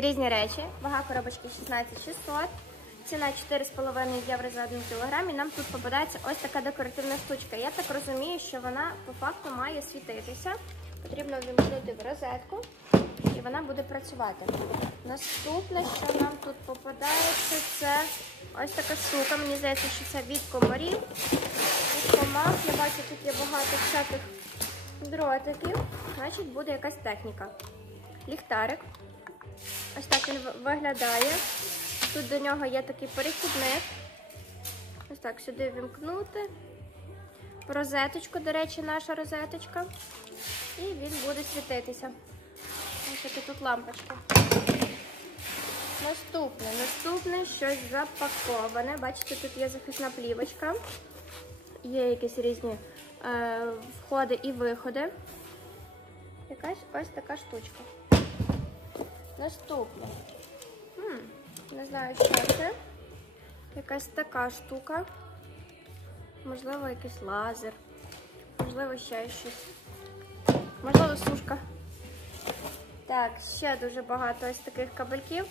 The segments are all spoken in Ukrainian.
Різні речі. Вага коробочки 16600. Ціна 4,5 євро за 1 кг. І нам тут попадається ось така декоративна штучка. Я так розумію, що вона по факту має світитися. Потрібно вімкнути в розетку і вона буде працювати. Наступне, що нам тут попадається, це ось така штука. Мені здається, що це від комарів. Від комах. Я бачу, тут є багато всяких дротиків. Значить, буде якась техніка. Ліхтарик. Ось так він виглядає. Тут до нього є такий перехідник. Ось так сюди вімкнути. Розеточку, до речі, наша розеточка. І він буде світитися. Ось таки тут лампочка. Наступне, наступне щось запаковане. Бачите, тут є захисна плівочка. Є якісь різні е, входи і виходи. Якась ось така штучка. Наступне. Хм, не знаю, що це. Якась така штука. Можливо, якийсь лазер. Можливо, ще щось. Можливо, сушка. Так, ще дуже багато ось таких кабельків.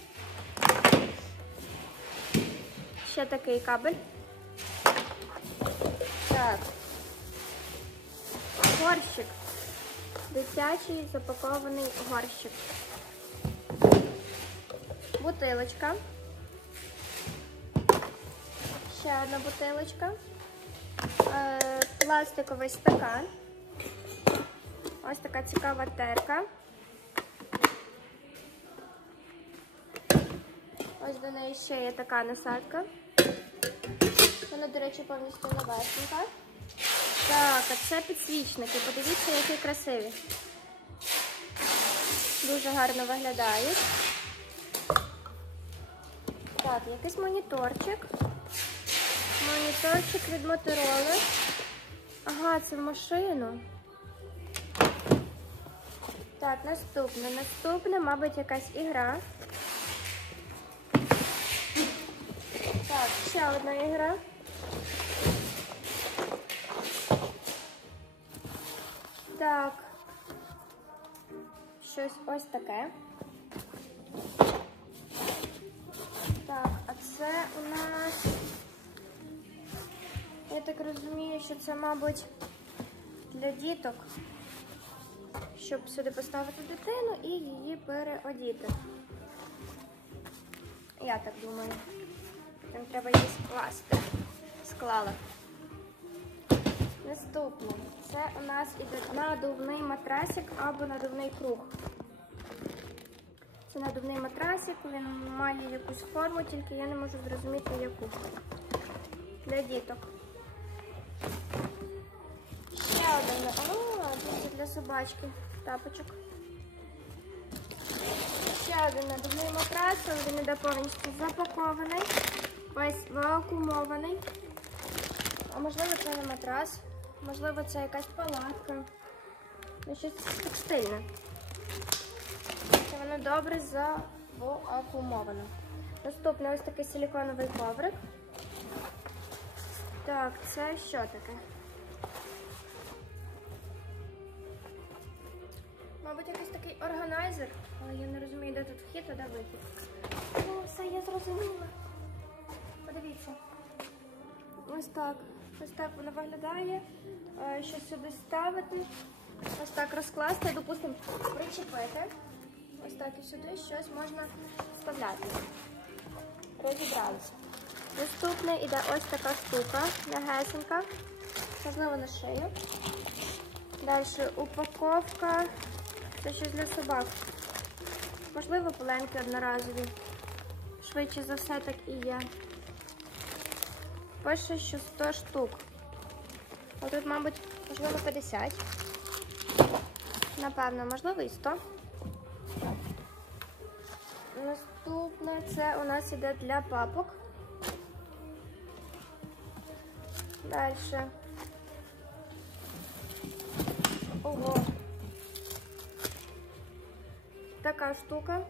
Ще такий кабель. Так. Горщик. Дитячий запакований горщик. Бутилочка. Ще одна бутилочка. Е, пластиковий стакан. Ось така цікава терка. Ось до неї ще є така насадка. Вона, до речі, повністю новесенька. Так, а це підсвічники. Подивіться, які красиві. Дуже гарно виглядають. Так, якийсь моніторчик. Моніторчик від Motorola. Ага, це в машину. Так, наступне. Наступне, мабуть, якась ігра. Так, ще одна ігра. Так. Щось ось таке. Так, а це у нас. Я так розумію, що це, мабуть, для діток, щоб сюди поставити дитину і її переодіти. Я так думаю. Потім треба її скласти. Склала. Наступне. Це у нас іде надувний матрасик або надувний круг. Це надувний матрасик, він має якусь форму, тільки я не можу зрозуміти яку. Для діток. Ще один. О, це для собачки. Тапочок. Ще один надувний матрас, він іде повністю запакований. Весь вакуумований. А можливо це не матрас, можливо це якась палатка. Ну, щось текстильне. Воно добре завакуумовано. Наступний ось такий силіконовий коврик. Так, це що таке? Мабуть, якийсь такий органайзер, але я не розумію, де тут вхід, а де вихід. Ну, все, я зрозуміла. Подивіться. Ось так. Ось так воно виглядає. Е, Щось сюди ставити. Ось так розкласти, допустимо, причепити. Ось так і сюди щось можна вставляти. Розібралися. Наступне іде ось така штука, м'ягесенька. Можливо, на шию. Далі упаковка. Це щось для собак. Можливо, поленки одноразові. Швидше за все так і є. Пише, що 100 штук. А тут, мабуть, можливо, 50. Напевно, можливо, і 100. Наступне це у нас іде для папок. Далі. Ого. Така штука.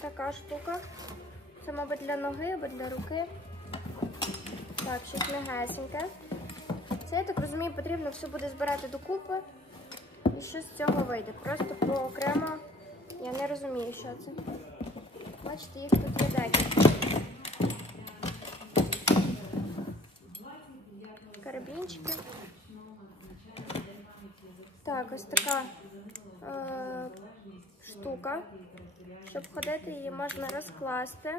Така штука. Це, мабуть, для ноги або для руки. Так, щось м'ягесеньке. Це, я так розумію, потрібно все буде збирати докупи. І що з цього вийде? Просто по окремо я не розумію, що це. Бачите, їх тут є. Карабінчики. Так, ось така е, штука. Щоб ходити, її можна розкласти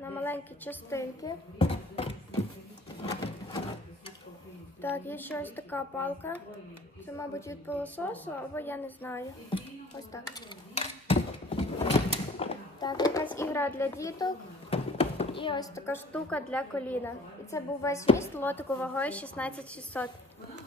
на маленькі частинки. Так, є ще ось така палка. Це, мабуть, від пилососу, або я не знаю. Ось. Так, якась ігра для діток. І ось така штука для коліна. І це був весь міст лотику вагою 16600.